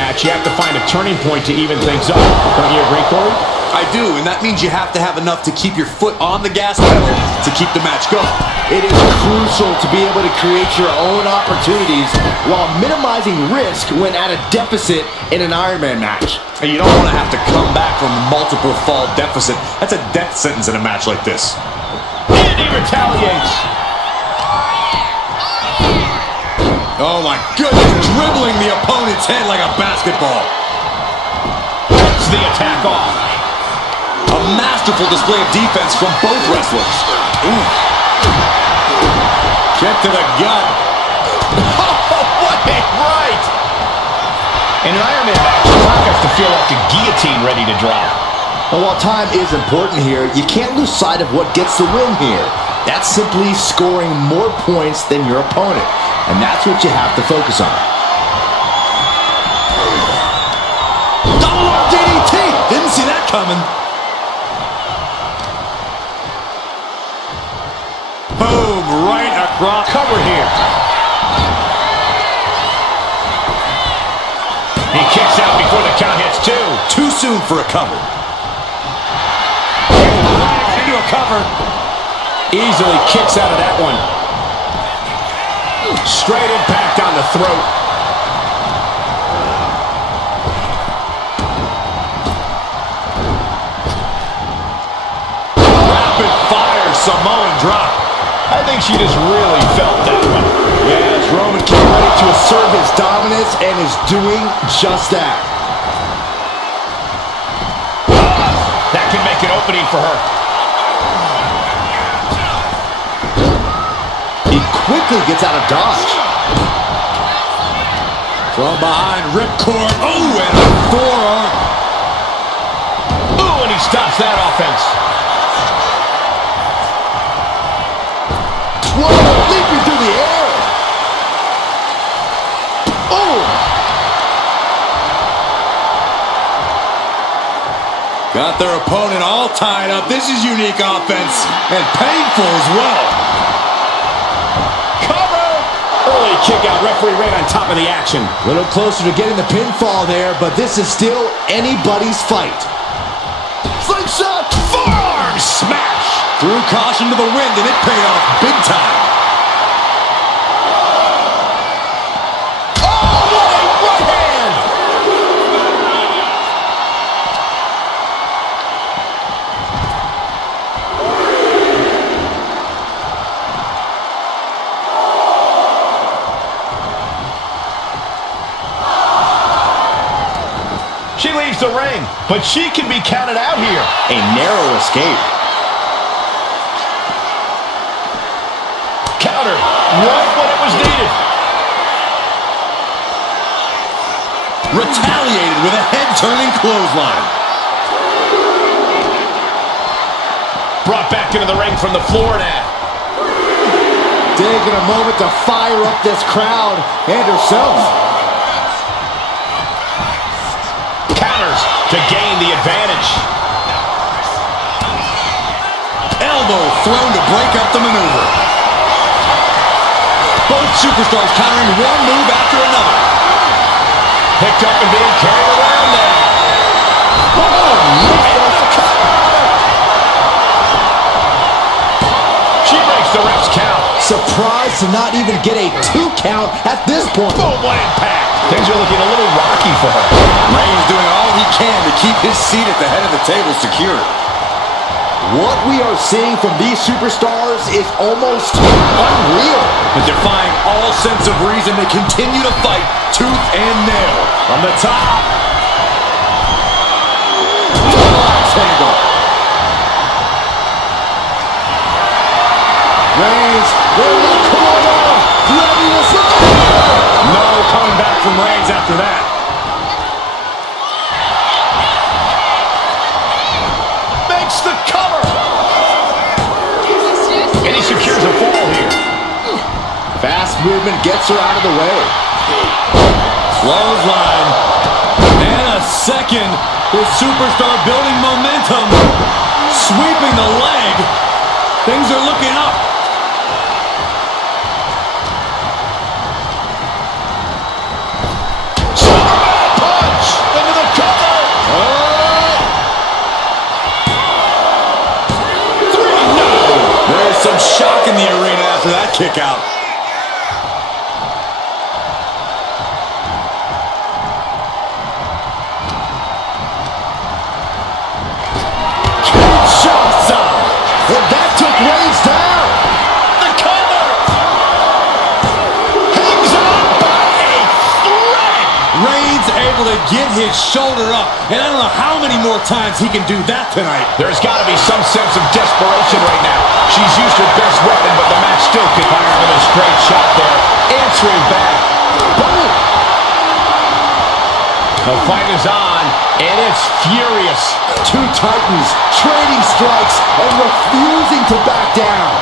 match, you have to find a turning point to even things up. Don't you agree, Corey? I do, and that means you have to have enough to keep your foot on the gas pedal to keep the match going. It is crucial to be able to create your own opportunities while minimizing risk when at a deficit in an Iron Man match. And you don't want to have to come back from a multiple fall deficit. That's a death sentence in a match like this. And he retaliates. Oh my goodness, dribbling the opponent's head like a basketball. Cuts the attack off. A masterful display of defense from both wrestlers. Ooh. Kick to the gut. Oh, what a right! In an Iron Man match, the clock has to feel like a guillotine ready to drop. And while time is important here, you can't lose sight of what gets the win here. That's simply scoring more points than your opponent. And that's what you have to focus on. Double up DDT! Didn't see that coming. Boom, right across. Cover here. He kicks out before the count hits two. Too soon for a cover. Into a cover. Easily kicks out of that one. Straight impact on the throat. Rapid fire Samoan drop. I think she just really felt that one. Yes, Roman came ready to assert his dominance and is doing just that. That can make an opening for her. He quickly gets out of dodge. From behind, ripcord. Oh, and a forearm. Ooh, and he stops that offense. Whoa, leaping through the air. Oh! Got their opponent all tied up. This is unique offense and painful as well. Early kick out, referee right on top of the action. A little closer to getting the pinfall there, but this is still anybody's fight. Slingshot! Forearm smash! Threw caution to the wind, and it paid off big time. Oh, what a right hand! She leaves the ring, but she can be counted out here. A narrow escape. Counter, right when it was needed. Retaliated with a head-turning clothesline. Brought back into the ring from the floor now. Taking a moment to fire up this crowd and herself. Counters to gain the advantage. Elbow thrown to break up the maneuver. Both superstars countering one move after another. Picked up and being carried around now. She breaks the ref's count. Surprised to not even get a 2 count at this point. Boom, what impact. Things are looking a little rocky for her. Reigns doing all he can to keep his seat at the head of the table secure. What we are seeing from these superstars is almost unreal. And defying all sense of reason, they continue to fight tooth and nail. From the top. Angle. Reigns, they're not corner. Ready to slide. No coming back from Reigns after that. Makes the cover. And he secures a fall here. Fast movement gets her out of the way. Clothesline. And a second. This superstar building momentum. Sweeping the leg. Things are looking up. kick out. And that took Reigns down. The cover. Hangs on by a thread. Reigns able to get his shoulder up, and I don't know how many more times he can do that tonight. There's got to be some sense of desperation right now. She's used her best weapon, but the match still could fire with a straight shot there. Answering back. Boom. The fight is on, and it's furious. Two titans trading strikes and refusing to back down.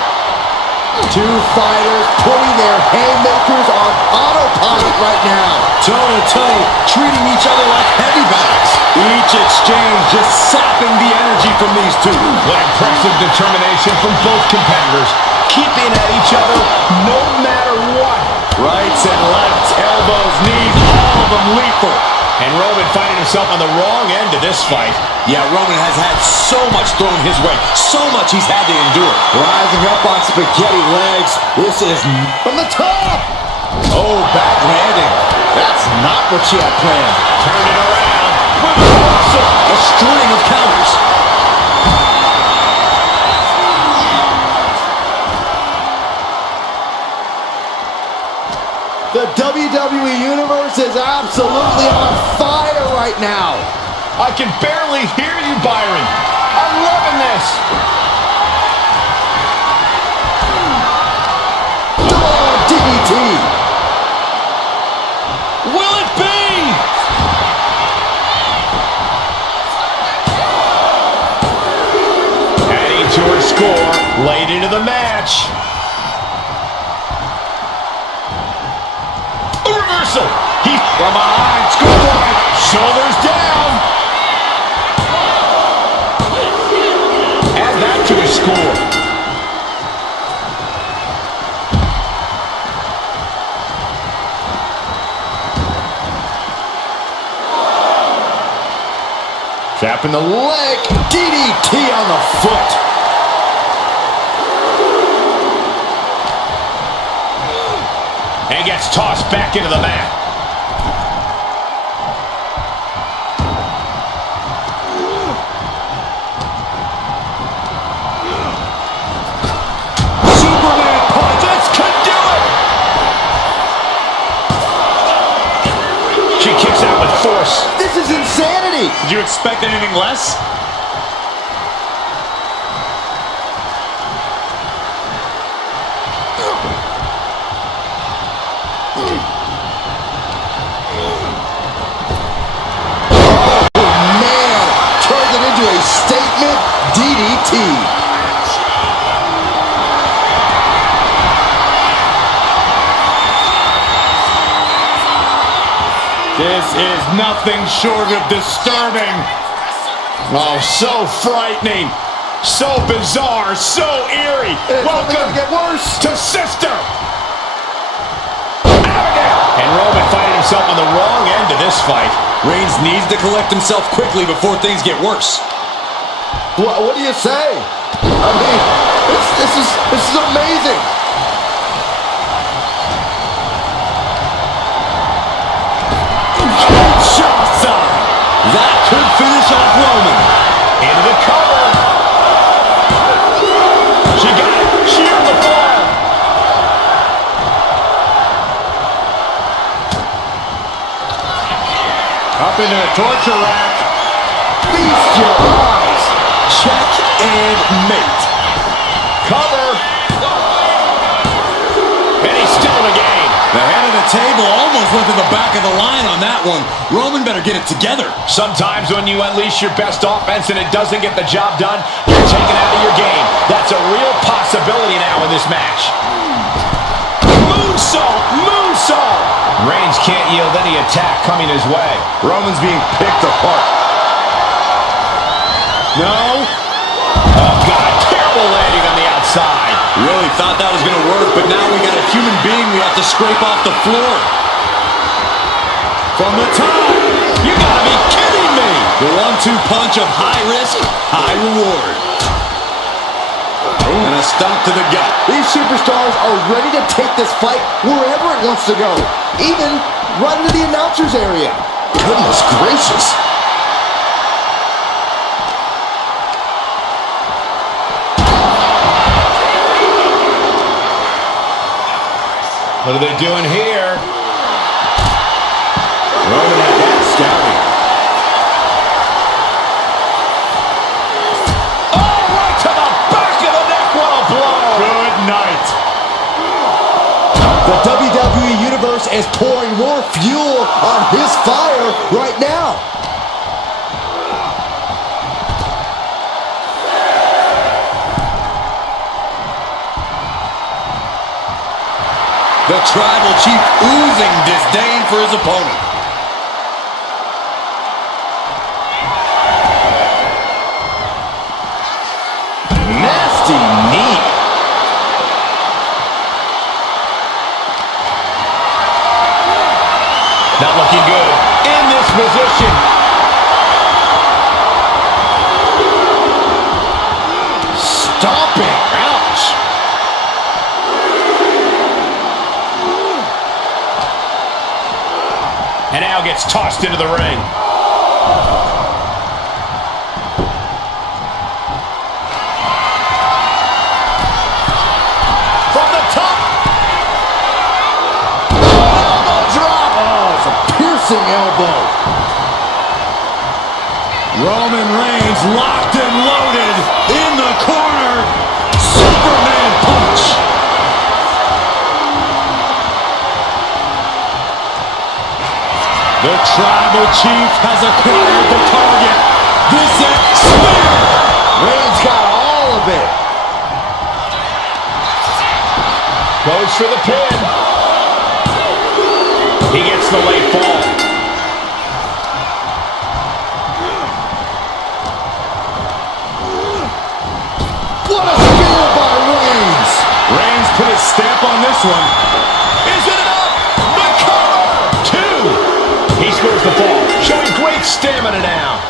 Two fighters putting their haymakers on autopilot right now. Toe-to-toe, treating each other like heavy bags. Each exchange just sapping the energy from these two. What impressive determination from both competitors. Keeping at each other no matter what. Rights and lefts, elbows, knees, all of them lethal. And Roman finding himself on the wrong end of this fight. Yeah, Roman has had so much thrown his way, so much he's had to endure. Rising up on spaghetti legs. This is from the top. Oh, bad landing. That's not what she had planned. Turned it around with a reversal. A string of counters. The WWE Universe is absolutely on fire right now. I can barely hear you, Byron. I'm loving this. Oh, DDT. Will it be? Adding to her score late into the match. A reversal. He's from behind. Schoolboy. Shoulders down. Add that to his score. Tapping the leg. DDT on the foot. And gets tossed back into the mat. Superman punch. This could do it. She kicks out with force. This is insanity. Did you expect anything less? Statement DDT. This is nothing short of disturbing. Oh, so frightening. So bizarre. So eerie. It's Welcome gonna get worse. to Sister Abigail. And Roman finding himself on the wrong end of this fight. Reigns needs to collect himself quickly before things get worse. What do you say? I mean, this is amazing. Kinshasa! That could finish off Roman. Into the cover. She got it. She on the floor. Up into a torture rack. Feast your eyes. Check and mate. Cover. And he's still in the game. The head of the table almost went to the back of the line on that one. Roman better get it together. Sometimes when you unleash your best offense and it doesn't get the job done, you're taken out of your game. That's a real possibility now in this match. Moonsault! Moonsault! Reigns can't yield any attack coming his way. Roman's being picked apart. No. Oh, God. Terrible landing on the outside. Really thought that was going to work, but now we got a human being we have to scrape off the floor. From the top. You gotta be kidding me. The 1-2 punch of high risk, high reward. And a stop to the gut. These superstars are ready to take this fight wherever it wants to go. Even right into the announcer's area. Goodness gracious. What are they doing here? Roman had that scouting. Oh, right to the back of the neck. What a blow. Good night. The WWE Universe is pouring more fuel on his fire right now. The Tribal Chief oozing disdain for his opponent. Nasty knee. Not looking good in this position. Stomping. Ouch. And now gets tossed into the ring. From the top. Elbow drop. Oh, it's a piercing elbow. Roman Reigns locked and loaded in the corner. Superman punch. The Tribal Chief has acquired the target. This is spear. Reigns got all of it. Goes for the pin. He gets the late fall. What a spear by Reigns. Reigns put his stamp on this one. Is it enough? The cover. Two. He scores the fall, showing great stamina now.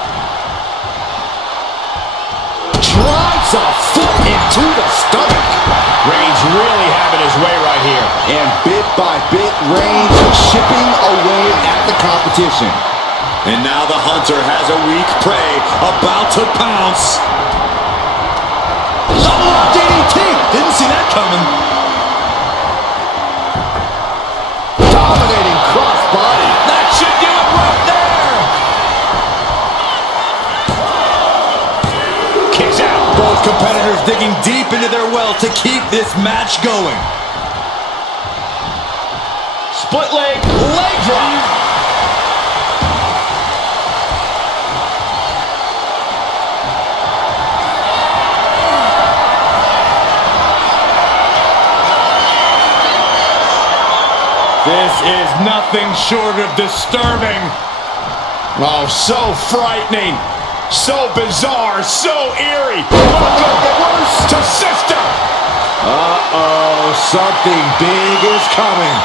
Drives a foot into the stomach. Reigns really having his way right here. And bit by bit, Reigns chipping away at the competition. And now the hunter has a weak prey about to pounce. Oh, DDT! Didn't see that coming. Dominating crossbody. That should do it right there. Kicks out. Both competitors digging deep into their well to keep this match going. Split leg drop. This is nothing short of disturbing. Oh, so frightening. So bizarre. So eerie. What could get worse? To sister. Uh-oh, something big is coming.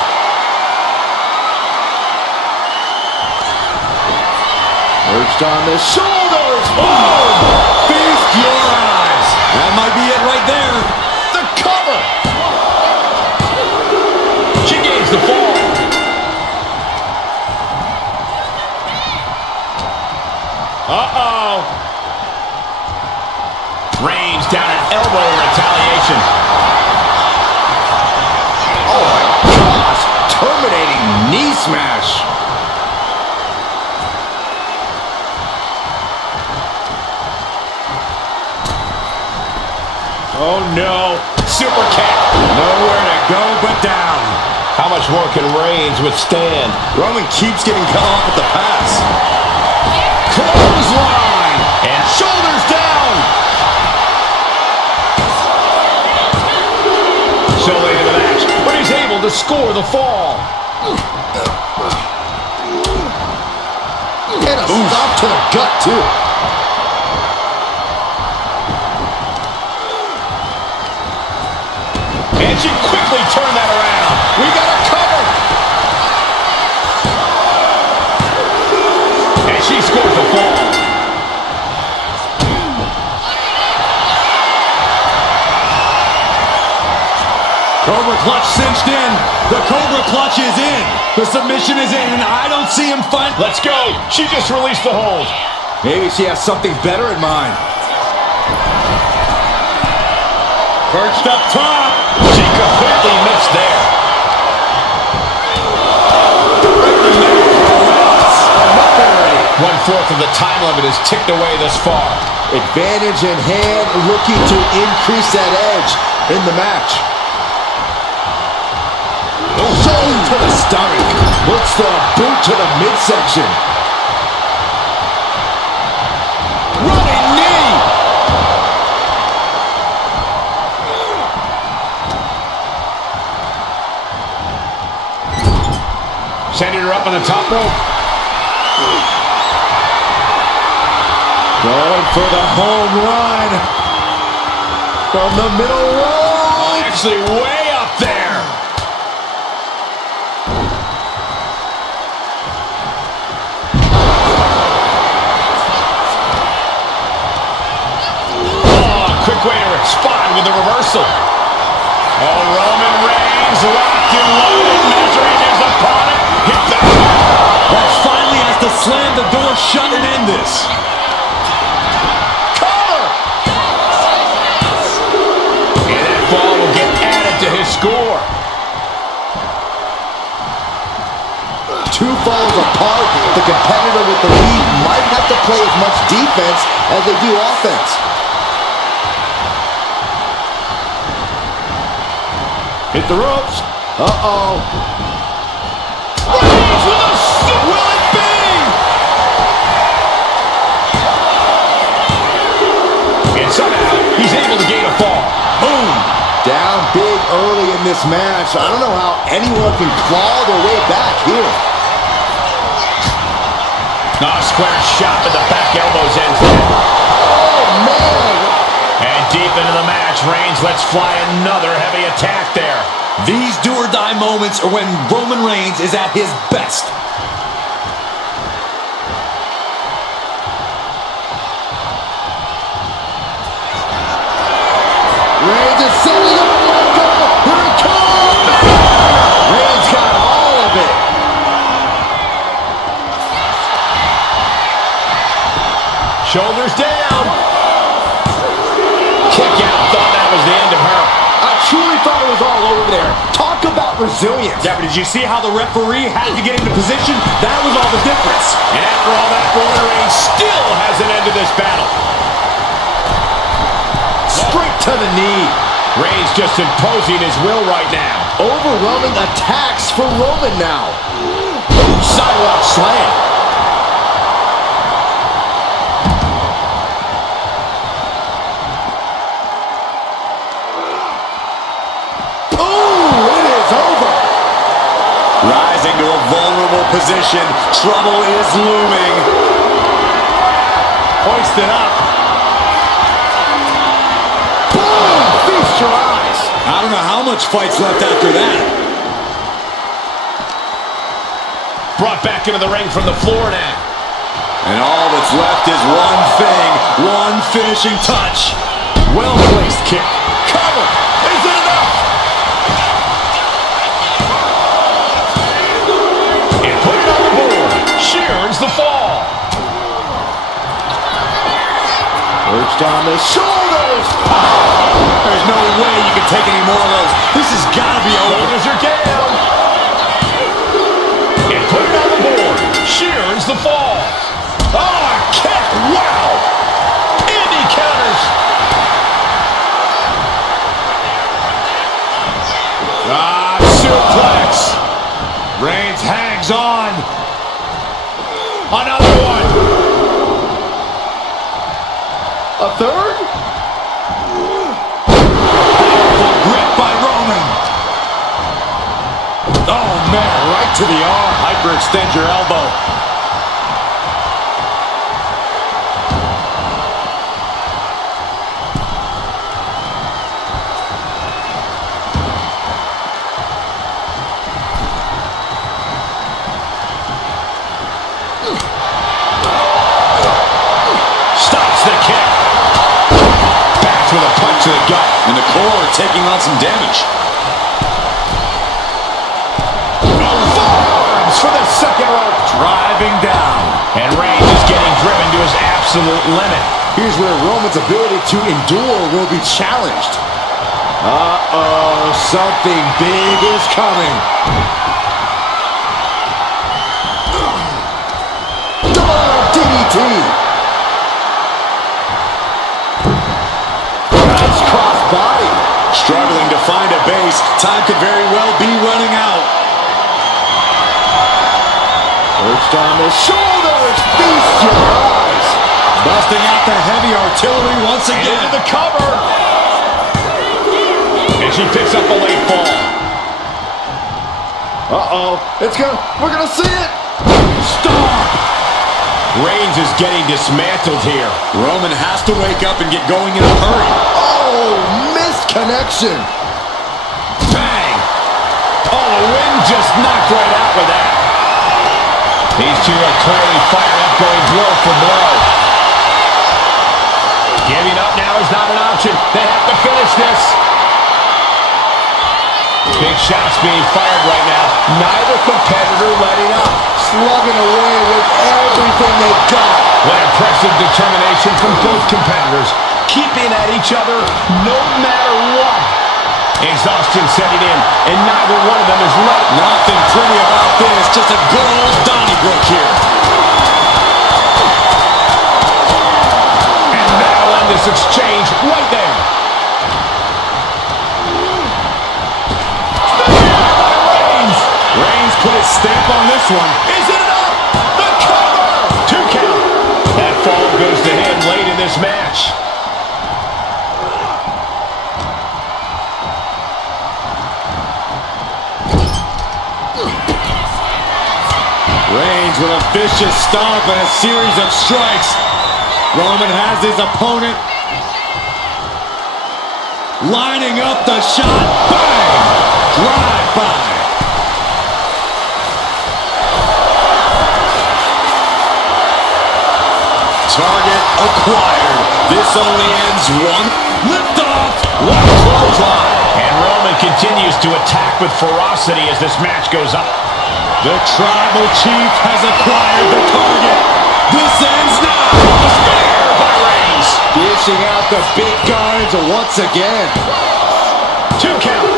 Perched on the shoulders. Boom! Feast your eyes. That might be it right there. The cover. She gains the fall. Uh-oh. Reigns down an elbow in retaliation. Oh my gosh, terminating knee smash. Oh no. Super kick. Nowhere to go but down. How much more can Reigns withstand? Roman keeps getting cut off at the pass. Clothesline. And shoulders down. So late in the match, but he's able to score the fall. And a stop to the gut, too. And she quickly turned that around. We got a cover. And she scores the fall. Cobra clutch cinched in. The Cobra clutch is in. The submission is in, and I don't see him fight. Let's go. She just released the hold. Maybe she has something better in mind. Perched up top. She completely missed there. One-fourth of the time limit is ticked away thus far. Advantage in hand, looking to increase that edge in the match. Shoulder to the stomach. Puts the boot to the midsection. Running knee. Sending her up on the top rope. Going for the home run. From the middle rope. Oh, actually way up there. Oh, quick way to respond with the reversal. Oh, Roman Reigns locked and loaded, measuring his opponent. Hit the... That finally has to slam the door shut and end this. Ball will get added to his score. Two falls apart. The competitor with the lead might have to play as much defense as they do offense. Hit the ropes. Uh-oh. Reigns with a... Will it be? And somehow, he's able to gain a fall. Boom. Down big early in this match. I don't know how anyone can claw their way back here. Square shot to the back elbows ends. Oh, man. And deep into the match, Reigns lets fly another heavy attack there. These do-or-die moments are when Roman Reigns is at his best. Reigns is setting up. Here it comes. Reigns got all of it. Shoulders down. Kick out. Thought that was the end of her. I truly thought it was all over there. Talk about resilience. Yeah, but did you see how the referee had to get into position? That was all the difference. And after all that, Roman Reigns still hasn't ended this battle. Straight to the knee. Reigns just imposing his will right now. Overwhelming attacks for Roman now. Sidewalk slam. Ooh, it is over. Rising to a vulnerable position. Trouble is looming. Hoisted up. Feast your eyes. I don't know how much fight's left after that. Brought back into the ring from the floor now. And all that's left is one thing, one finishing touch. Well-placed kick. Cover. Is it enough? And put it on the board. She earns the fall. Perched on the shoulders. There's no way you can take any more of those. This has got to be over. Shoulders are down. And put it on the board. She earns the fall. Oh, a kick. Wow. And he counters. Suplex. Reigns hangs on. Another one. A third? Powerful grip by Roman. Oh, man, right to the arm. Hyperextend your elbow. Stops the kick. Backs with a punch to the gut. And the core taking on some damage. driving down. And Reigns is getting driven to his absolute limit. Here's where Roman's ability to endure will be challenged. Uh-oh, something big is coming. DDT. Nice cross body. Struggling to find a base. Time could very well be running out. Perched on the shoulders. Feast your eyes. Busting out the heavy artillery once And again. into the cover. And she picks up a late fall. Uh-oh. We're gonna see it. Stop! Reigns is getting dismantled here. Roman has to wake up and get going in a hurry. Oh, missed connection. Bang! Oh, the wind just knocked right out with that. These two are clearly fired up, going blow for blow. Giving up now is not an option. They have to finish this. Big shots being fired right now. Neither competitor letting up. Slugging away with everything they've got. What impressive determination from both competitors. Keeping at each other no matter what. Exhaustion setting in, and neither one of them is letting. Nothing pretty about this. Just a good old Donnybrook here. And that'll end this exchange right there. Reigns put his stamp on this one. Is it enough? The cover! 2 count. That fall goes to him late in this match. Reigns with a vicious stomp and a series of strikes. Roman has his opponent lining up the shot. Bang! Drive by. Target acquired. This only ends one. Lift off. What a clothesline. And Roman continues to attack with ferocity as this match goes on. The Tribal Chief has acquired the target. This ends now. Spear by Reigns. Dishing out the big guns once again. 2 count.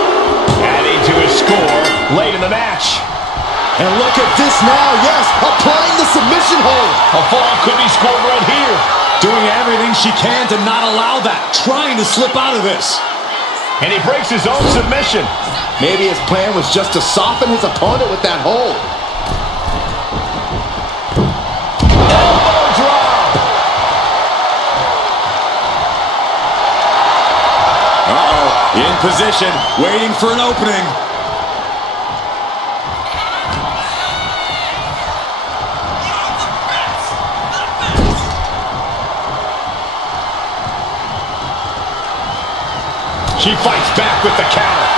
Adding to his score late in the match. And look at this now, yes, applying the submission hold. A fall could be scored right here. Doing everything she can to not allow that. Trying to slip out of this. And he breaks his own submission. Maybe his plan was just to soften his opponent with that hold. Elbow drop. Uh-oh. In position, waiting for an opening. She fights back with the counter.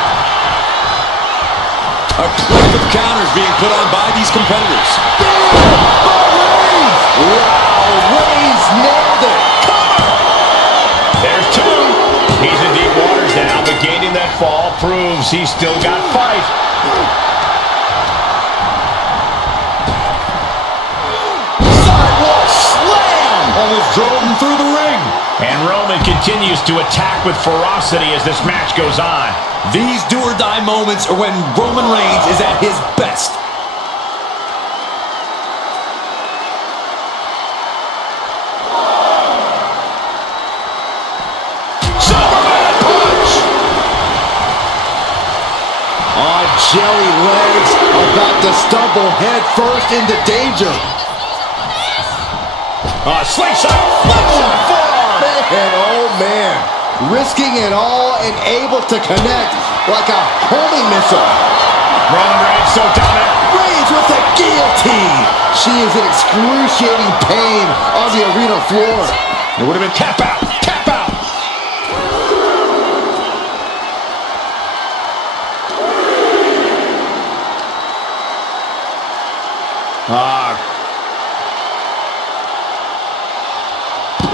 A clip of counters being put on by these competitors. Wow, Reigns nailed it. There's 2. He's in deep waters now, but gaining that fall proves he's still got fight. Sidewalk slam. Almost drove him through the ring. And Roman continues to attack with ferocity as this match goes on. These do-or-die moments are when Roman Reigns is at his best. Superman punch! On jelly legs, about to stumble head first into danger. Slingshot forearm. Man, oh man, risking it all and able to connect like a homing missile. Roman Reigns so dominant. Reigns with the guillotine. She is in excruciating pain on the arena floor. It would have been tap out. Tap out.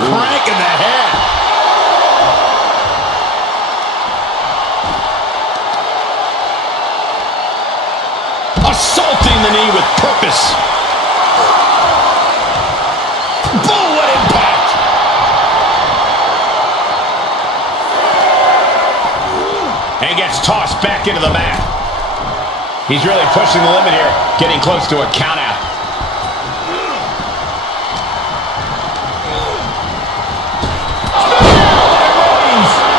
Crank in the head. Assaulting the knee with purpose. Boom, what impact! And gets tossed back into the mat. He's really pushing the limit here, getting close to a count out.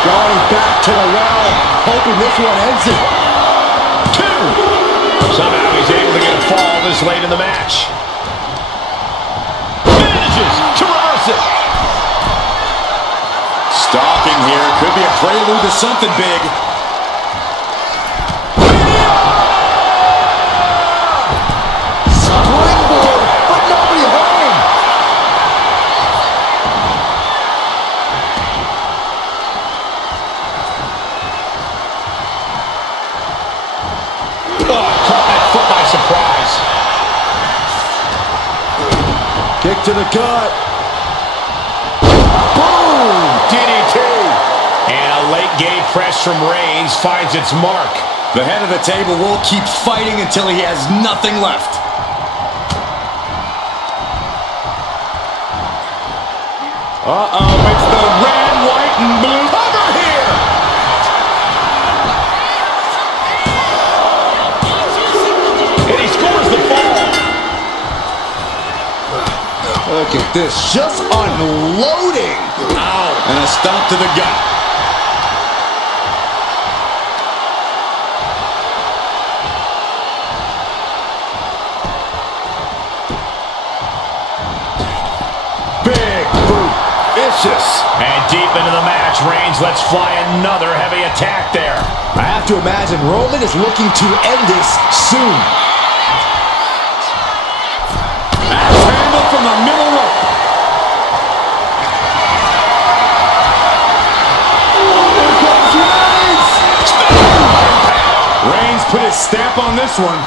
Going back to the well, hoping this one ends it. 2. Somehow he's able to get a fall this late in the match. Manages to reverse it. Stalking here. Could be a prelude to something big. Springboard, but nobody home. Oh, caught that foot by surprise. Kick to the gut. Boom! DDT. And a late game press from Reigns finds its mark. The head of the table will keep fighting until he has nothing left. Uh-oh, it's the red, white, and blue. Cover here. And he scores the fall. Look at this, just unloading. Ow. And a stomp to the gut. Big boot, vicious. And deep into the match, Reigns lets fly another heavy attack there. I have to imagine Roman is looking to end this soon. Axe handle from the middle rope. Here comes Reigns. Reigns put his stamp on this one.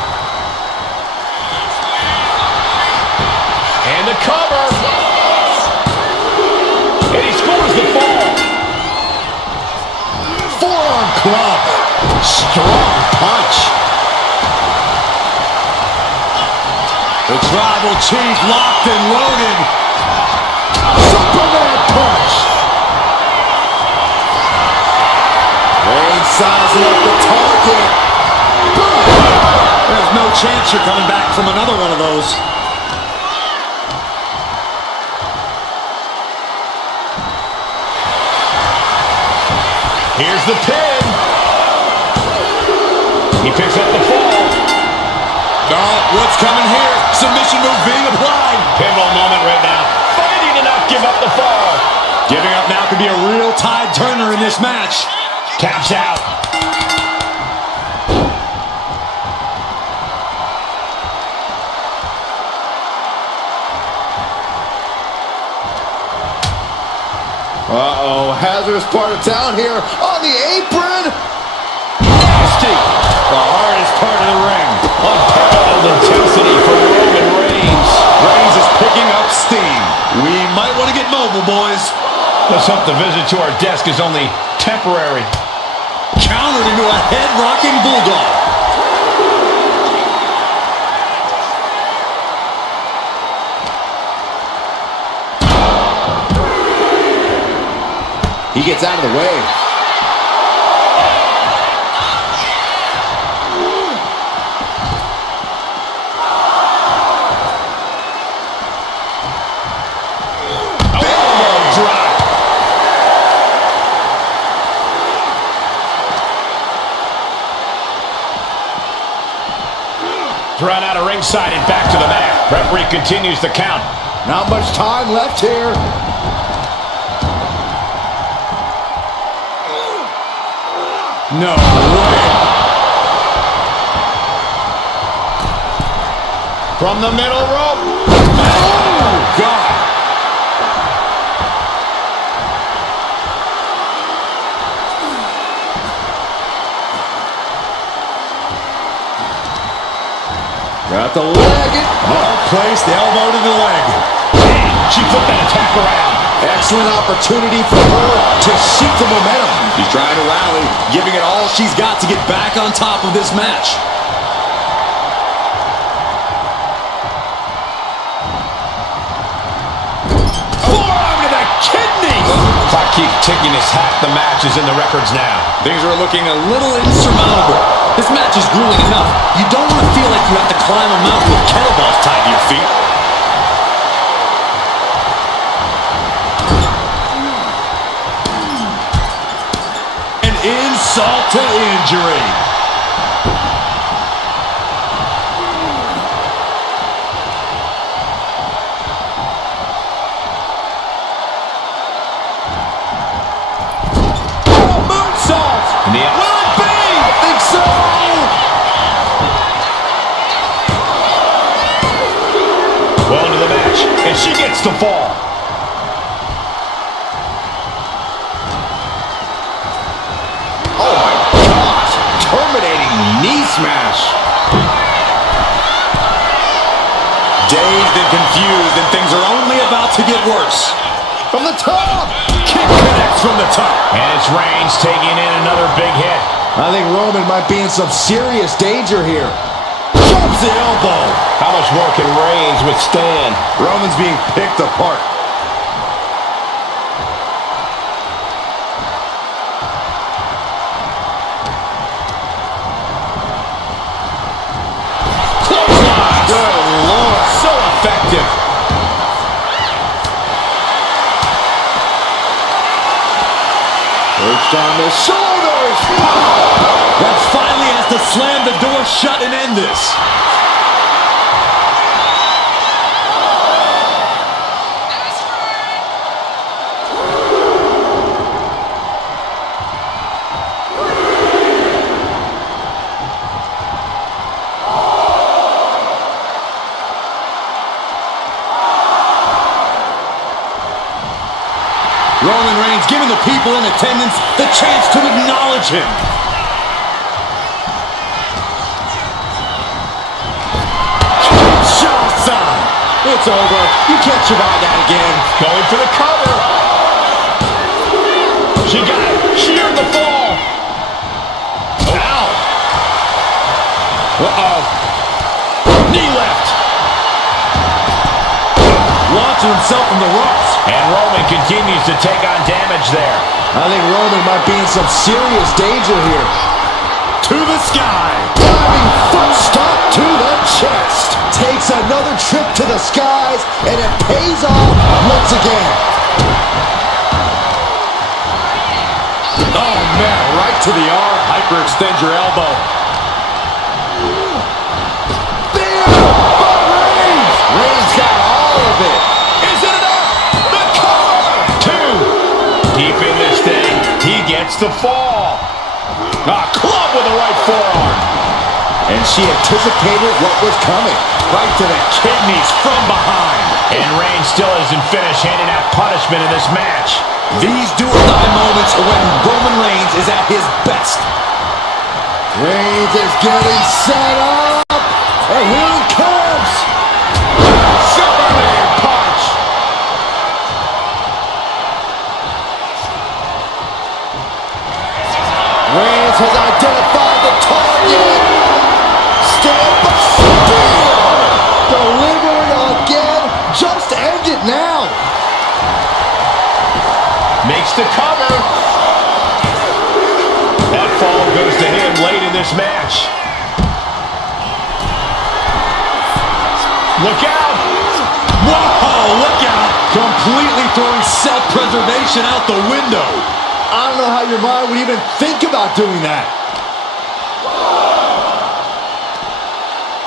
And the cover. And he scores the fall. Forearm club. Strong punch. The tribal chief locked and loaded. Superman punch. Reigns sizing up the target. There's no chance you're coming back from another one of those. Here's the pin. He picks up the fall. Oh, what's coming here? Submission move being applied. Pivotal moment right now. Fighting to not give up the fall. Giving up now could be a real tide turner in this match. Taps out. Uh-oh, hazardous part of town here on the apron. Nasty. The hardest part of the ring. Unparalleled intensity for Roman Reigns. Reigns is picking up steam. We might want to get mobile, boys. Let's hope the visit to our desk is only temporary. Countered into a head-rocking bulldog. He gets out of the way. Elbow drop. Thrown out of ringside and back to the mat. Referee continues the count. Not much time left here. No way. From the middle rope. Oh, God. Got the leg. Well placed, elbow to the leg. She flipped that attack around. Excellent opportunity for her to shift the momentum. She's trying to rally, giving it all she's got to get back on top of this match. clock keeps ticking as half the match is in the records now. Things are looking a little insurmountable. This match is grueling enough. You don't want to feel like you have to climb a mountain with kettlebells tied to your feet. An insult to injury. Well into the match, and she gets the fall. Oh my gosh, terminating knee smash. Dazed and confused, and things are only about to get worse. From the top! Kick connects from the top. And it's Reigns taking in another big hit. I think Roman might be in some serious danger here. Drops the elbow. How much more can Reigns withstand? Roman's being picked apart. Good Lord, so effective. Perched on the shoulders. That finally has to slam the door shut and end this. Roman Reigns giving the people in attendance the chance to acknowledge him. Kinshasa! It's over. You can't survive that again. Going for the cover. She got it. She earned the fall. Ow. Uh-oh. Knee left. Launching himself from the ropes. And Roman continues to take on damage there. I think Roman might be in some serious danger here. To the sky. Diving foot stomp to the chest. Takes another trip to the skies, and it pays off once again. Oh, man, right to the arm. Hyperextend your elbow. Bam! But Reigns! Reigns got all of it. Is it enough? The cover! Two. Deep in this thing. He gets the fall. A club with the right forearm. And she anticipated what was coming. Right to the kidneys from behind. And Reigns still isn't finished handing out punishment in this match. These do-or-die moments are when Roman Reigns is at his best. Reigns is getting set up. And here it comes. Superman punch. Reigns has identified the target. Stand by spear. Delivery again. Just end it now. Makes the cover. That fall goes to him late in this match. Look out. Whoa, look out. Completely throwing self-preservation out the window. I don't know how your mind would even think about doing that.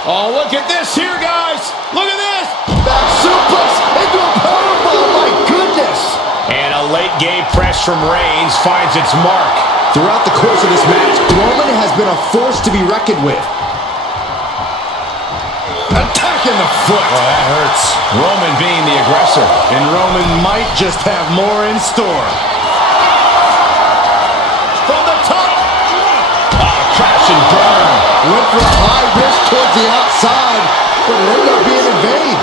Oh, look at this here, guys. Look at this. Back suplex into a powerbomb. My goodness. And a late game press from Reigns finds its mark. Throughout the course of this match, Roman has been a force to be reckoned with. Attacking the foot. Oh, that hurts. Roman being the aggressor. And Roman might just have more in store. From the top. Crash and burn. Went for a high risk towards the outside, but it ended up being in vain.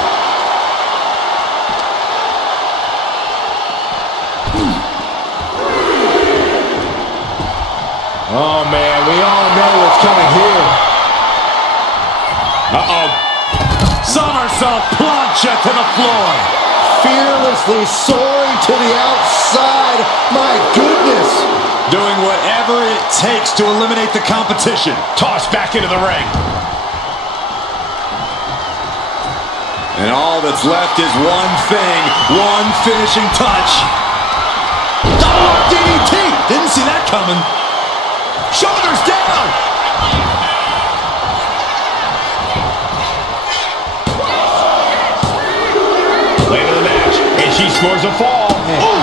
Oh, man, we all know what's coming here. Uh-oh. Somersault plancha to the floor. Fearless Lashley soaring to the outside. My goodness. Doing whatever it takes to eliminate the competition. Tossed back into the ring. And all that's left is one thing, one finishing touch. DDT! Didn't see that coming. Shoulders down. Late in the match, and she scores a fall. Ooh.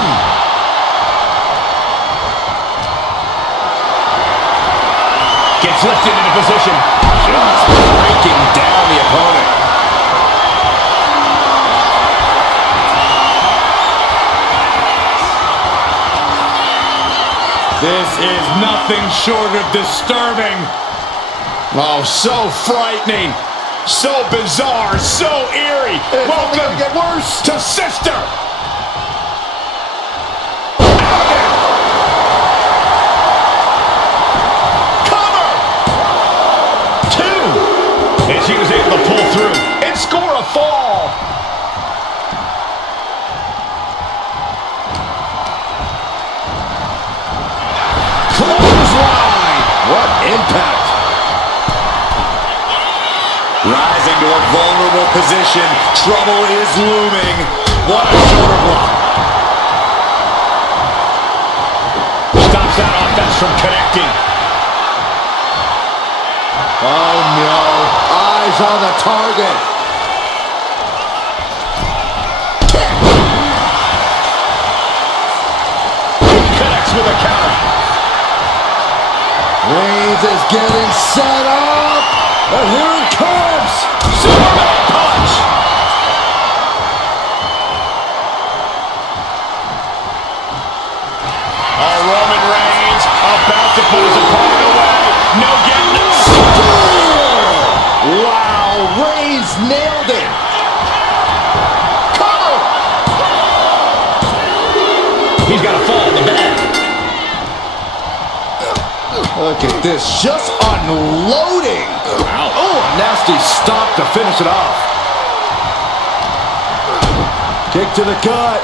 Gets lifted into position. Just breaking down the opponent. This is nothing short of disturbing. Oh, so frightening. So bizarre. So eerie. It's Welcome only gonna get worse. to Sister. Cover. 2. And she was able to pull through and score a fall. Clothesline. What impact. Rising to a vulnerable position. Trouble is looming. What a shoulder block. Stops that offense from connecting. Oh no. Eyes on the target. He connects with a counter. Reigns is getting set up. And here it comes. Superman punch. Oh, Roman Reigns about to put his opponent away. No getting up. Wow, Reigns nailed it. Cover. He's got a fall in the back. Look at this, just unloading. Wow. Oh, a nasty stop to finish it off. Kick to the gut.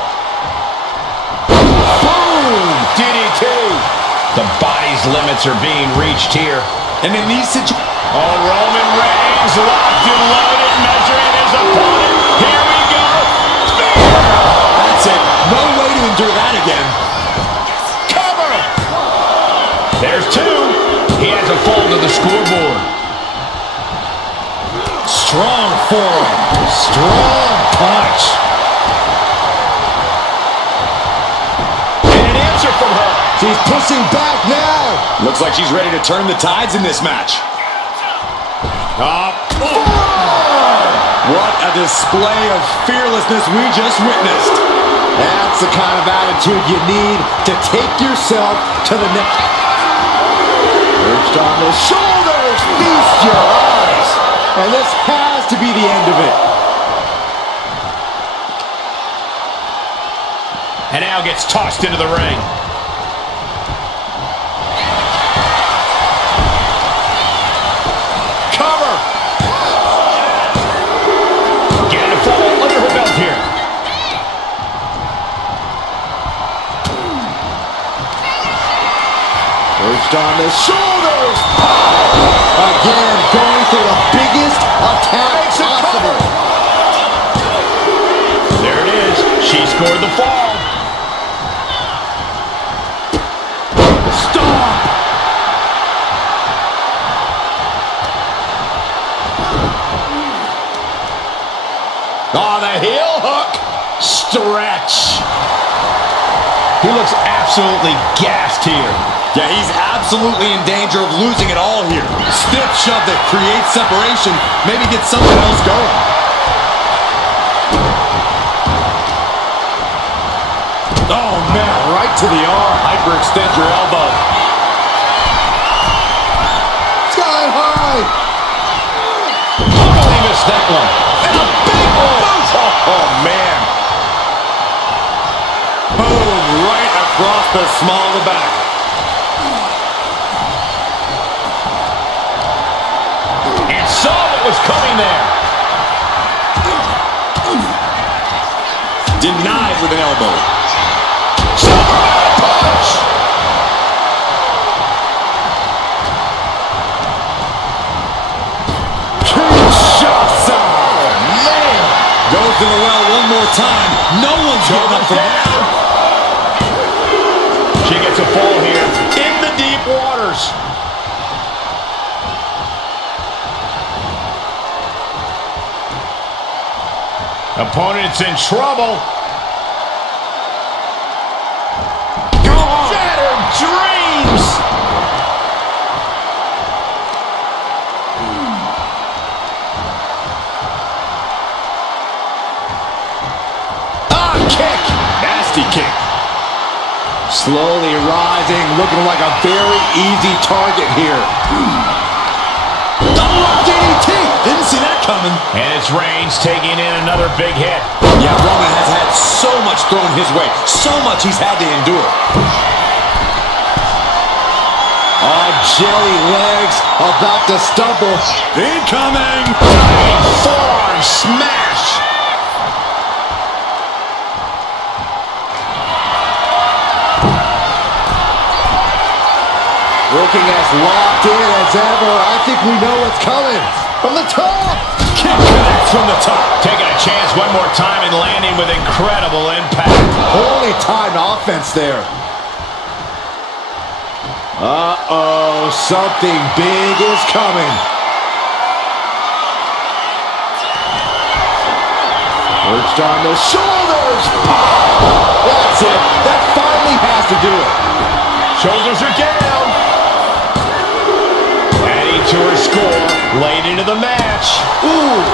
Boom! DDT. The body's limits are being reached here. And in these situations... Oh, Roman Reigns locked and loaded, measuring his opponent. Here we go. Spear. That's it. No way to endure that again. Cover. There's 2. He has a fall to the scoreboard. Strong forearm. Strong punch. And an answer from her. She's pushing back now. Looks like she's ready to turn the tides in this match. What a display of fearlessness we just witnessed. That's the kind of attitude you need to take yourself to the next. Perched on the shoulders, feast your eyes. And this has to be the end of it. And now gets tossed into the ring. Cover. Getting a fall under her belt here. Perched on the shoulders. Again, going for the biggest attack possible. There it is. She scored the fall. Stop. Oh, the heel hook. Stretch. He looks absolutely gassed here. Yeah, he's absolutely in danger of losing it all here. Stiff shove that creates separation. Maybe get something else going. Oh, man, right to the arm. Hyperextend your elbow. Sky high. Totally missed that one. And a big boot. Oh, man. Boom, right across the small of the back. And saw what was coming there. Denied with an elbow. Superman punch! Kinshasa! Oh, man! Goes to the well one more time. No one's getting up from down. She gets a fall here in the deep waters. Opponent's in trouble. Shattered dreams. Kick. Nasty kick. Slowly rising, looking like a very easy target here. double up DDT. Didn't see that coming. And it's Reigns taking in another big hit. Yeah, Roman has had so much thrown his way. So much he's had to endure. Oh, jelly legs about to stumble. Incoming. Forearm smash. Looking as locked in as ever. I think we know what's coming. From the top. Kick connects from the top. Taking a chance one more time and landing with incredible impact. Holy timed offense there. Uh-oh, something big is coming. Perched on the shoulders. That's it. That finally has to do it. Shoulders are down. Adding to her score. Late into the match. Ooh.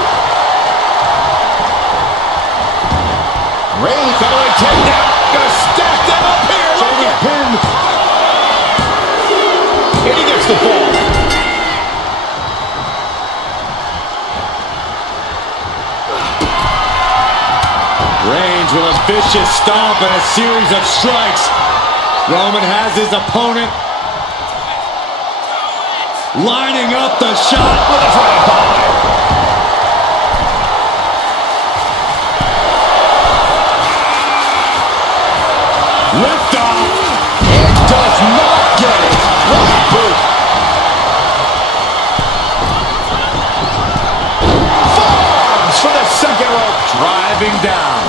Reigns coming to take down. Gonna stack them up here. Shoulder pin. And he gets the fall. Reigns with a vicious stomp and a series of strikes. Roman has his opponent lining up the shot with a drive-by. Lift off. And does not get it. What a boot. Forearms for the second rope. Driving down.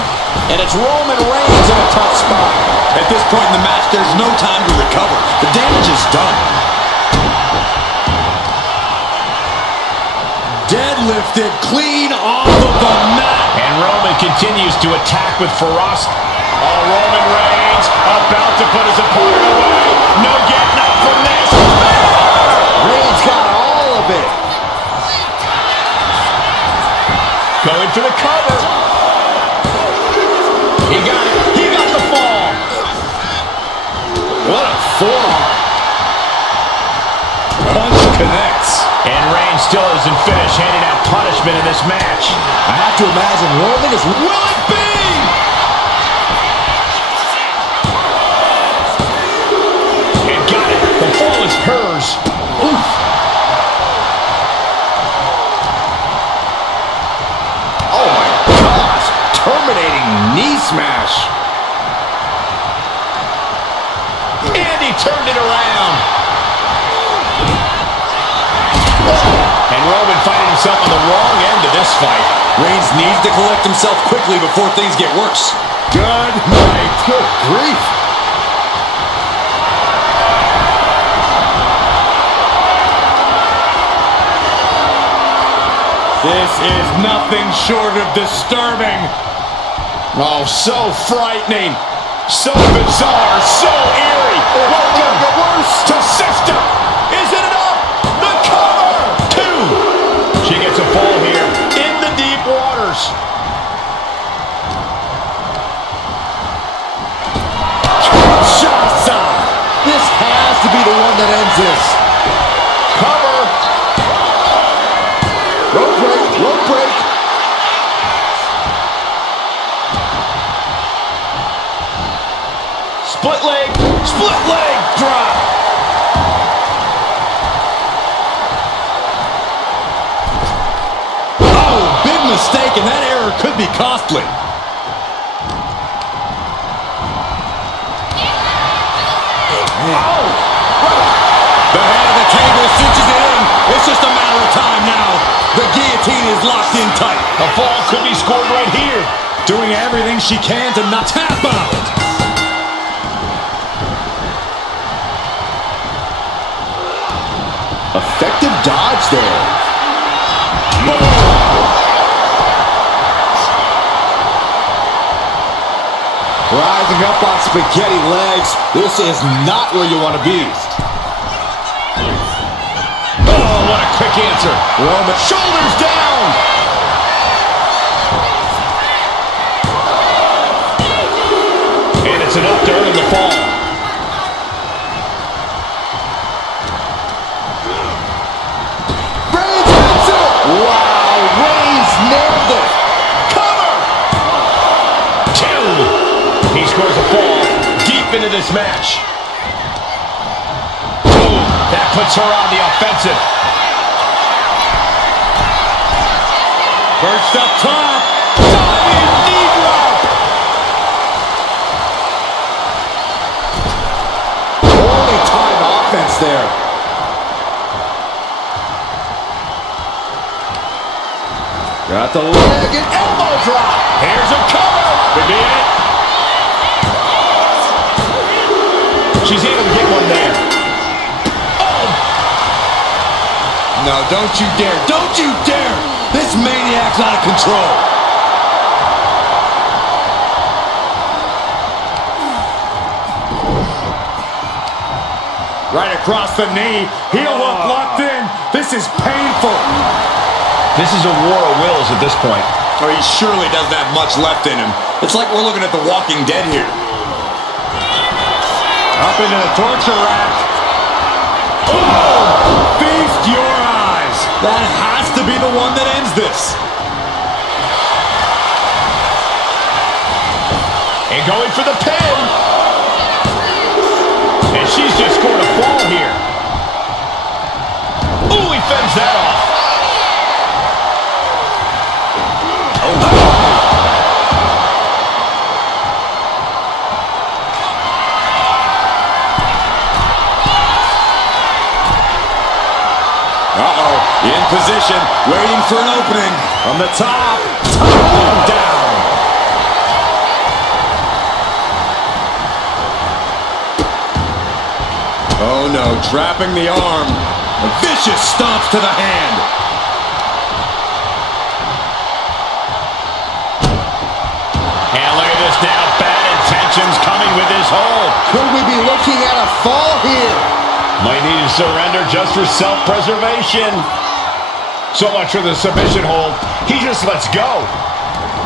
And it's Roman Reigns in a tough spot. At this point in the match, there's no time to recover. The damage is done. Deadlifted clean off of the mat. And Roman continues to attack with ferocity. Oh, Roman Reigns about to put his opponent away. No getting up from this. Reigns got all of it. Going for the cover. He got it. He got the fall. What a forearm. Punch connects. And Reigns still isn't finished handing out punishment in this match. I have to imagine Roman is... Will it be? And got it. The fall is hers. Oof. Oh my gosh. Terminating knee smash. And he turned it around. And Roman finding himself on the wrong end of this fight. Reigns needs to collect himself quickly before things get worse. Good night. Good grief. This is nothing short of disturbing. Oh, so frightening. So bizarre. So eerie. Welcome to System. Is it enough? The cover. 2. She gets a fall here in the deep waters. Kinshasa. This has to be the one that ends this. Cover. Rope break. Rope break. Split leg. Split leg drop. Oh, big mistake, and that error could be costly. Oh! The head of the table cinches it in. It's just a matter of time now. The guillotine is locked in tight. A fall could be scored right here. Doing everything she can to not tap out. Effective dodge there. Rising up on spaghetti legs. This is not where you want to be. Oh, what a quick answer. Roman. Shoulders down. And it's enough to earn the fall. Reigns hits it. Wow, Reigns nailed it. Cover. Two. He scores a fall deep into this match. Boom. That puts her on the offensive. First up top. Diving knee drop. Only time offense there. Got the leg and elbow drop. Here's a cover. Could be it. She's able to get one there. Oh! No, don't you dare. Don't you dare. This maniac's out of control. Right across the knee. Heel hook locked in. This is painful. This is a war of wills at this point. Oh, he surely doesn't have much left in him. It's like we're looking at The Walking Dead here. Up into the torture rack. Oh! Feast your eyes. That has to be the one that ends this. And going for the pin. And she's just scored a fall here. Ooh, he fends that off. Uh-oh, in position, waiting for an opening. From the top, down. Oh no, trapping the arm. A vicious stomps to the hand. And look at this now, bad intentions coming with this hold. Could we be looking at a fall here? Might need to surrender just for self-preservation. So much for the submission hold. He just lets go.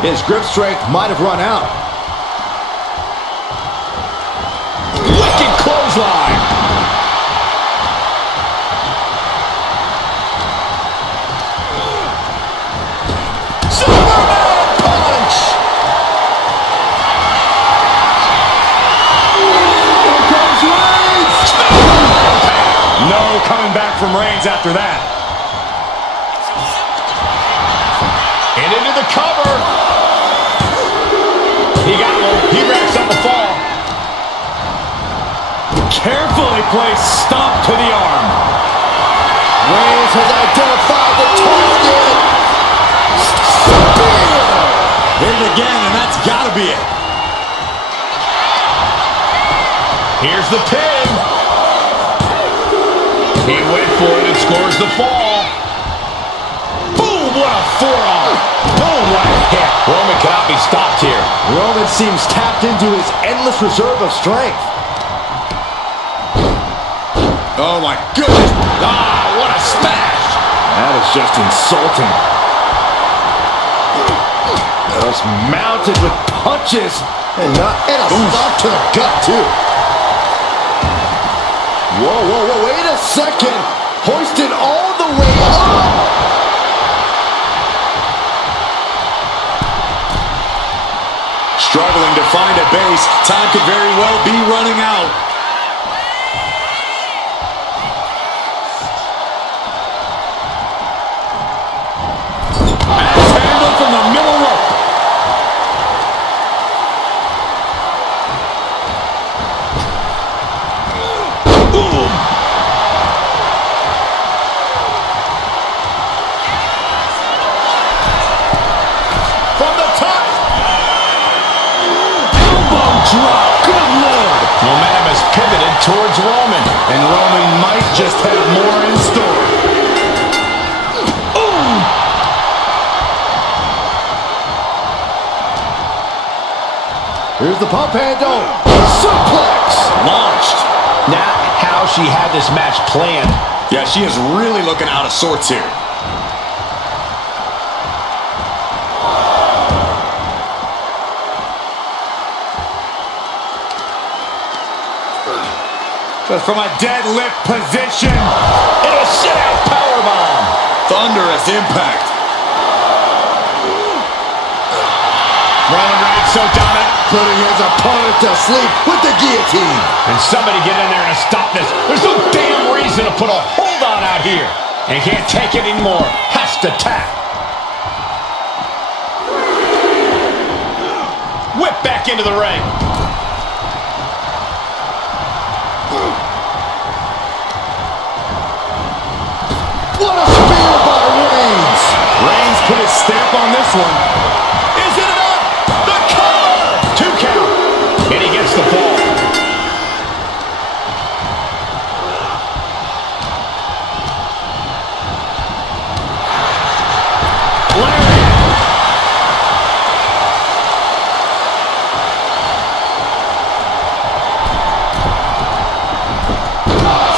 His grip strength might have run out. Wicked clothesline. Superman punch. Here comes Reigns. No coming back from Reigns after that. And into the cover. He got one. He racks up a fall. Carefully placed stomp to the arm. Reigns has identified the target. Spear. Hit it again, and that's got to be it. Here's the pin. He went for it and scores the fall. Boom, what a forearm. Boom, what a hit. Roman cannot be stopped here. Roman seems tapped into his endless reserve of strength. Oh my goodness. Ah, what a smash. That is just insulting. Just mounted with punches and a stomp to the gut too. Whoa, wait a second. Hoisted all the way up. Struggling to find a base. Time could very well be running out. Axe handle from the middle rope. drop. Good Lord. Momentum has pivoted towards Roman. And Roman might just have more in store. Ooh. Here's the pump handle. Suplex. Launched. Not how she had this match planned. Yeah, she is really looking out of sorts here. Just from a deadlift position. And a sit-out powerbomb. Thunderous impact. Roman Reigns so dominant. Putting his opponent to sleep with the guillotine. And somebody get in there and stop this. There's no damn reason to put a hold on out here. And he can't take it anymore. Has to tap. Whip back into the ring. What a spear by Reigns. Reigns put his stamp on this one. Is it enough? The cover! 2 count. And he gets the fall.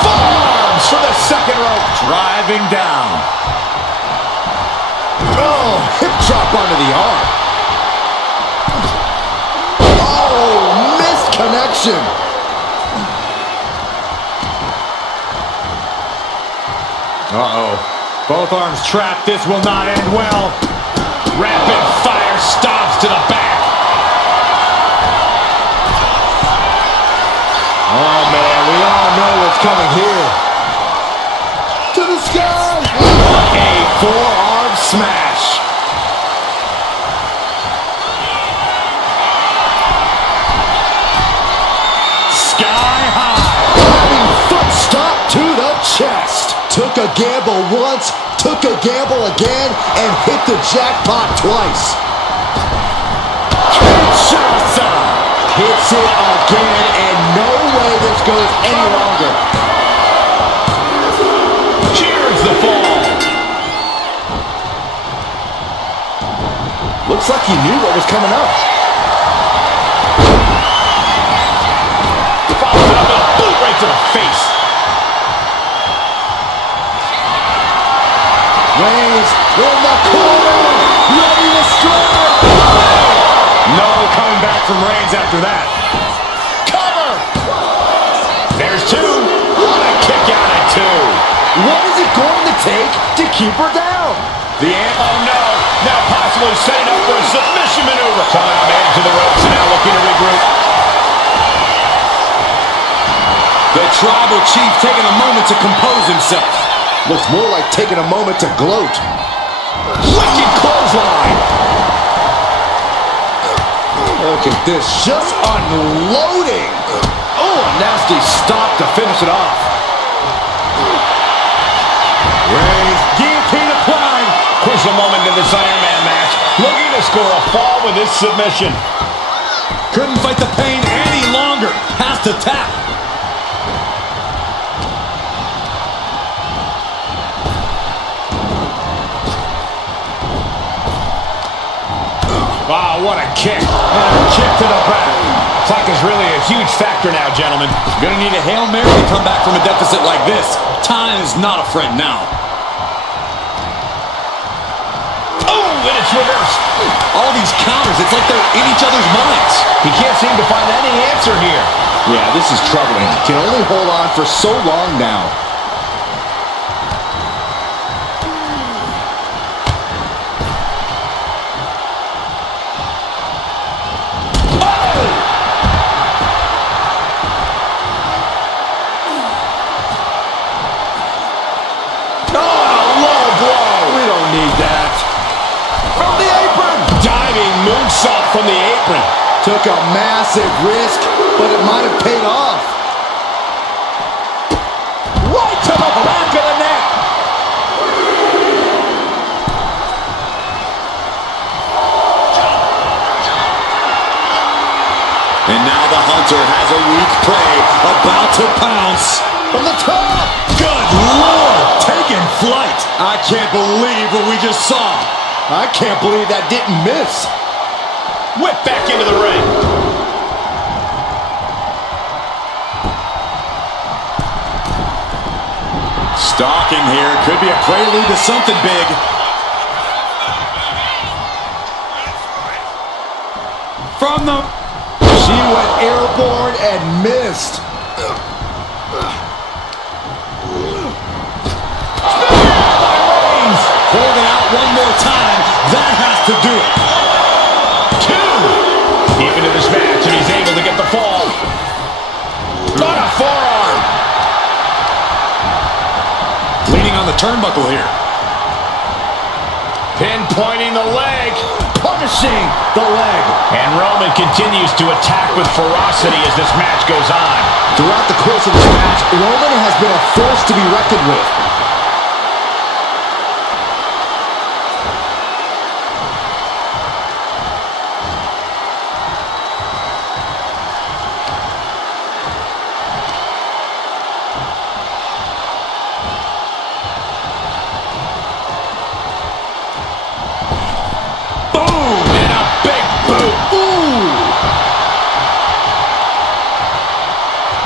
Forearms for the second rope. Driving down. Oh, hip drop onto the arm. Oh, missed connection. Uh-oh. Both arms trapped. This will not end well. Rapid fire stomps to the back. Oh, man, we all know what's coming here. To the sky. A forearm smash. Sky high. Grabbing foot stomp to the chest. Took a gamble once, took a gamble again, and hit the jackpot twice. Kinshasa. Hits it again, and no way this goes any longer. Cheers the fall. Looks like he knew what was coming up. Follows it up with a boot right to the face. Reigns in the corner, ready to strike. No coming back from Reigns after that. Cover. There's 2. What a kick out at 2. What is it going to take to keep her down? Oh no. Now possibly setting up for a submission maneuver. Somehow made it to the ropes and now looking to regroup. The tribal chief taking a moment to compose himself. Looks more like taking a moment to gloat. Wicked clothesline. Look at this, just unloading. Oh, a nasty stop to finish it off. Reigns, guillotine applied. Crucial moment in this Iron Man match. Looking to score a fall with this submission. Couldn't fight the pain any longer. Has to tap. Wow, what a kick. And a kick to the back. Clock is really a huge factor now, gentlemen. Gonna need a Hail Mary to come back from a deficit like this. Time is not a friend now. Oh, and it's reversed. All these counters, it's like they're in each other's minds. He can't seem to find any answer here. Yeah, this is troubling. Can only hold on for so long now. Moonsault from the apron. Took a massive risk, but it might have paid off. Right to the back of the neck. And now the Hunter has a weak prey about to pounce. From the top! Good Lord! Taking flight! I can't believe what we just saw. I can't believe that didn't miss. Whip back into the ring. Stalking here. Could be a prelude to something big. From the... She went airborne and missed. Holding out one more time. That has to do it. 2. Deep into this match, and he's able to get the fall. On a forearm. Leaning on the turnbuckle here. Pinpointing the leg. Punishing the leg. And Roman continues to attack with ferocity as this match goes on. Throughout the course of this match, Roman has been a force to be reckoned with.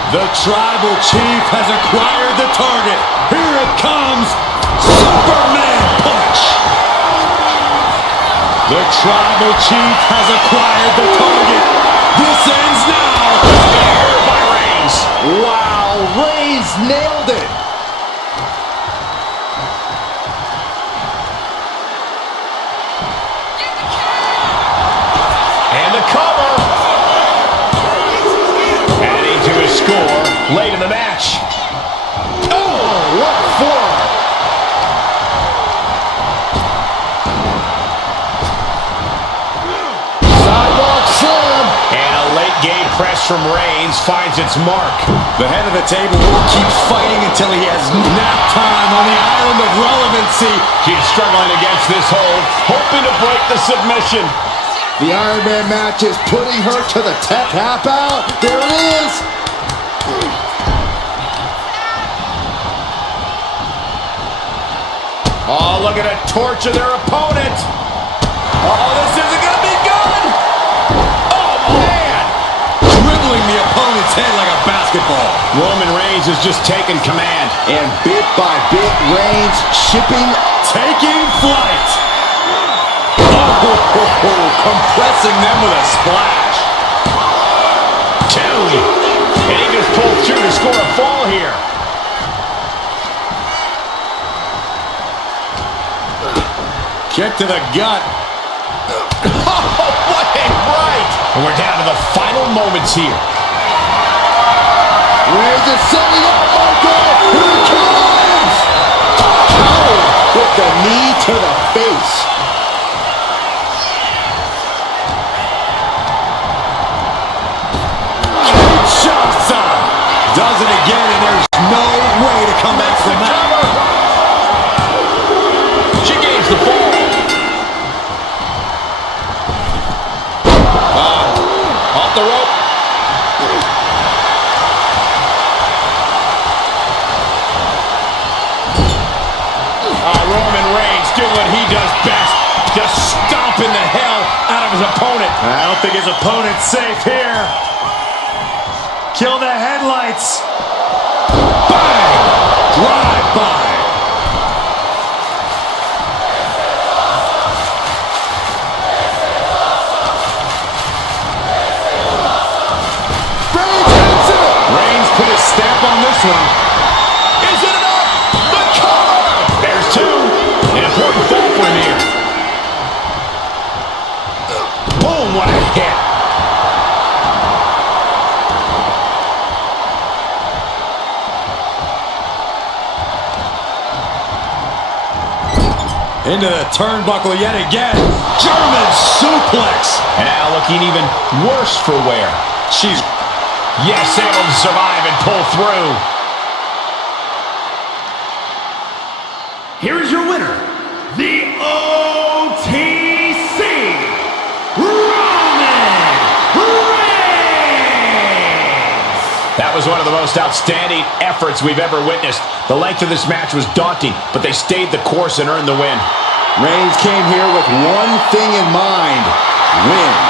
The Tribal Chief has acquired the target. Here it comes. Superman punch. The Tribal Chief has acquired the target. This ends now. Spear by Reigns. Wow, Reigns nailed it. And the cover. Adding to his score late in the match. Oh, what for? Sidewalk slam. And a late game press from Reigns finds its mark. The head of the table will keep fighting until he has nap time on the island of relevancy. She's struggling against this hold, hoping to break the submission. The Iron Man match is putting her to the tap out. There it is. Oh, look at her torture their opponent. Oh, this isn't going to be good. Oh, man. Dribbling the opponent's head like a basketball. Roman Reigns is just taking command. And bit by bit, Reigns taking flight. Compressing them with a splash. 2. And he just pulled through to score a fall here. Kick to the gut. Oh, what a right. And we're down to the final moments here. Reigns is setting up, Michael. Here it comes. Power with the knee to the face. Does it again, and there's no way to come back from that. She gains the fall. Off the rope. Roman Reigns doing what he does best. Just stomping the hell out of his opponent. I don't think his opponent's safe here. Kill the headlights. Bang! Drive-by. Reigns put his stamp on this one. Is it enough? The cover! There's 2. An important fall for him here. Boom, what a hit. Into the turnbuckle yet again. German suplex. And now looking even worse for wear. She's... Yes, able to survive and pull through. Here is your winner, the OTC, Roman Reigns! was one of the most outstanding efforts we've ever witnessed. The length of this match was daunting, but they stayed the course and earned the win. Reigns came here with one thing in mind: win.